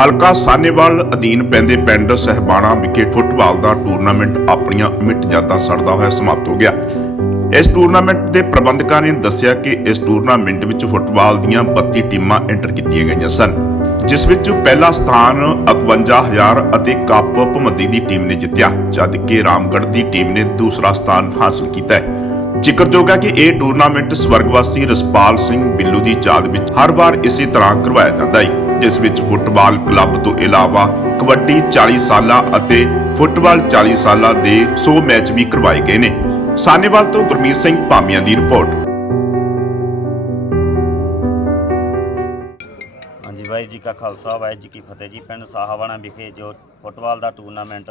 ਹਲਕਾ ਸਾਨੇਵਾਲ ਅਧੀਨ ਪੈਂਦੇ ਪਿੰਡ ਸਹਿਬਾਣਾ ਵਿਖੇ ਫੁੱਟਬਾਲ ਦਾ ਟੂਰਨਾਮੈਂਟ ਆਪਣੀਆਂ ਮਿਟ ਜਾਤਾਂ ਸੜਦਾ ਹੋਇਆ ਸਮਾਪਤ ਹੋ ਗਿਆ। ਇਸ ਟੂਰਨਾਮੈਂਟ ਦੇ ਪ੍ਰਬੰਧਕਾਂ ਨੇ ਦੱਸਿਆ ਕਿ ਇਸ ਟੂਰਨਾਮੈਂਟ ਵਿੱਚ ਫੁੱਟਬਾਲ ਦੀਆਂ 32 ਟੀਮਾਂ ਐਂਟਰ ਕੀਤੀਆਂ ਗਈਆਂ ਸਨ, ਜਿਸ ਵਿੱਚ ਪਹਿਲਾ ਸਥਾਨ 51000 ਅਤੇ ਕੱਪ ਭਮੱਦੀ ਦੀ ਟੀਮ ਨੇ ਜਿੱਤਿਆ, ਜਦ ਕਿ ਰਾਮਗੜ੍ਹ ਦੀ ਟੀਮ ਨੇ ਦੂਸਰਾ ਸਥਾਨ ਹਾਸਲ ਕੀਤਾ ਹੈ। ਜ਼ਿਕਰਯੋਗ ਹੈ ਕਿ ਇਹ ਟੂਰਨਾਮੈਂਟ ਸਵਰਗਵਾਸੀ ਰਸਪਾਲ ਸਿੰਘ ਬਿੱਲੂ ਦੀ ਯਾਦ ਵਿੱਚ ਹਰ ਵਾਰ ਇਸੇ ਤਰ੍ਹਾਂ ਕਰਵਾਇਆ ਜਾਂਦਾ ਹੈ। ਜਿਸ ਵਿੱਚ ਫੁੱਟਬਾਲ ਕਲੱਬ ਤੋਂ ਇਲਾਵਾ ਕਬੱਡੀ 40 ਸਾਲਾਂ ਅਤੇ ਫੁੱਟਬਾਲ 40 ਸਾਲਾਂ ਦੇ 100 ਮੈਚ ਵੀ ਕਰਵਾਏ ਗਏ ਨੇ। ਸਾਨੇਵਾਲ ਤੋਂ ਗੁਰਮੀਤ ਸਿੰਘ ਭਾਮੀਆਂ ਦੀ ਰਿਪੋਰਟ। ਹਾਂਜੀ, ਵਾਹਿਗੁਰੂ ਜੀ ਕਾ ਖਾਲਸਾ, ਵਾਹਿਗੁਰੂ ਜੀ ਕੀ ਫਤਿਹ ਜੀ। ਪਿੰਡ ਸਾਹਾਵਾਣਾ ਵਿਖੇ ਜੋ ਫੁੱਟਬਾਲ ਦਾ ਟੂਰਨਾਮੈਂਟ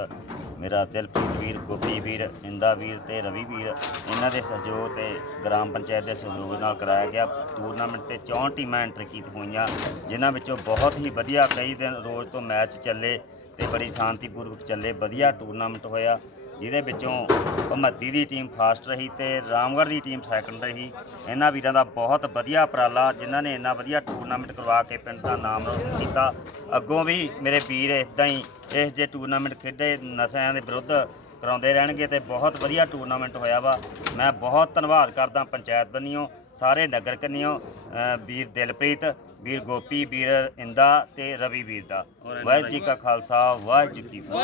ਮੇਰਾ ਦਿਲਪ੍ਰੀਤ ਵੀਰ ਗੋਪੀ ਵੀਰ ਇੰਦਾ ਵੀਰ ਤੇ ਰਵੀ ਵੀਰ ਇਹਨਾਂ ਦੇ ਸਹਿਯੋਗ ਤੇ ਗ੍ਰਾਮ ਪੰਚਾਇਤ ਦੇ ਸਹਿਯੋਗ ਨਾਲ ਕਰਾਇਆ ਗਿਆ। ਟੂਰਨਾਮੈਂਟ ਤੇ 64 ਟੀਮਾਂ ਐਂਟਰ ਕੀਤੀਆਂ ਹੋਈਆਂ, ਜਿਨ੍ਹਾਂ ਵਿੱਚੋਂ ਬਹੁਤ ਹੀ ਵਧੀਆ ਕਈ ਦਿਨ ਰੋਜ਼ ਤੋਂ ਮੈਚ ਚੱਲੇ ਤੇ ਬੜੀ ਸ਼ਾਂਤੀਪੂਰਵਕ ਚੱਲੇ, ਵਧੀਆ ਟੂਰਨਾਮੈਂਟ ਹੋਇਆ। ਜਿਹਦੇ ਵਿੱਚੋਂ ਭਮੱਦੀ ਦੀ ਟੀਮ ਫਾਸਟ ਰਹੀ ਤੇ ਰਾਮਗੜ੍ਹ ਦੀ ਟੀਮ ਸੈਕੰਡ ਰਹੀ। ਇਹਨਾਂ ਵੀਰਾਂ ਦਾ ਬਹੁਤ ਵਧੀਆ ਉਪਰਾਲਾ, ਜਿਨ੍ਹਾਂ ਨੇ ਇੰਨਾ ਵਧੀਆ ਟੂਰਨਾਮੈਂਟ ਕਰਵਾ ਕੇ ਪਿੰਡ ਦਾ ਨਾਮ ਰੋਸ਼ਨ ਕੀਤਾ। ਅੱਗੋਂ ਵੀ ਮੇਰੇ ਵੀਰ ਇਦਾਂ ਹੀ ਇਸ ਜੇ ਟੂਰਨਾਮੈਂਟ ਖੇਡੇ, ਨਸ਼ਿਆਂ ਦੇ ਵਿਰੁੱਧ ਕਰਾਉਂਦੇ ਰਹਿਣਗੇ ਤੇ ਬਹੁਤ ਵਧੀਆ ਟੂਰਨਾਮੈਂਟ ਹੋਇਆ ਵਾ। ਮੈਂ ਬਹੁਤ ਧੰਨਵਾਦ ਕਰਦਾ ਪੰਚਾਇਤ ਬੰਨਿਓ, ਸਾਰੇ ਨਗਰ ਕੰਨਿਓ ਵੀਰ ਦਿਲਪ੍ਰੀਤ ਵੀਰ ਗੋਪੀ, ਵੀਰ ਇੰਦਾ ਤੇ ਰਵੀ ਵੀਰ ਦਾ। ਵਾਹਿਗੁਰੂ ਜੀ ਕਾ ਖਾਲਸਾ, ਵਾਹਿਗੁਰੂ ਜੀ ਕੀ ਫਤਿਹ।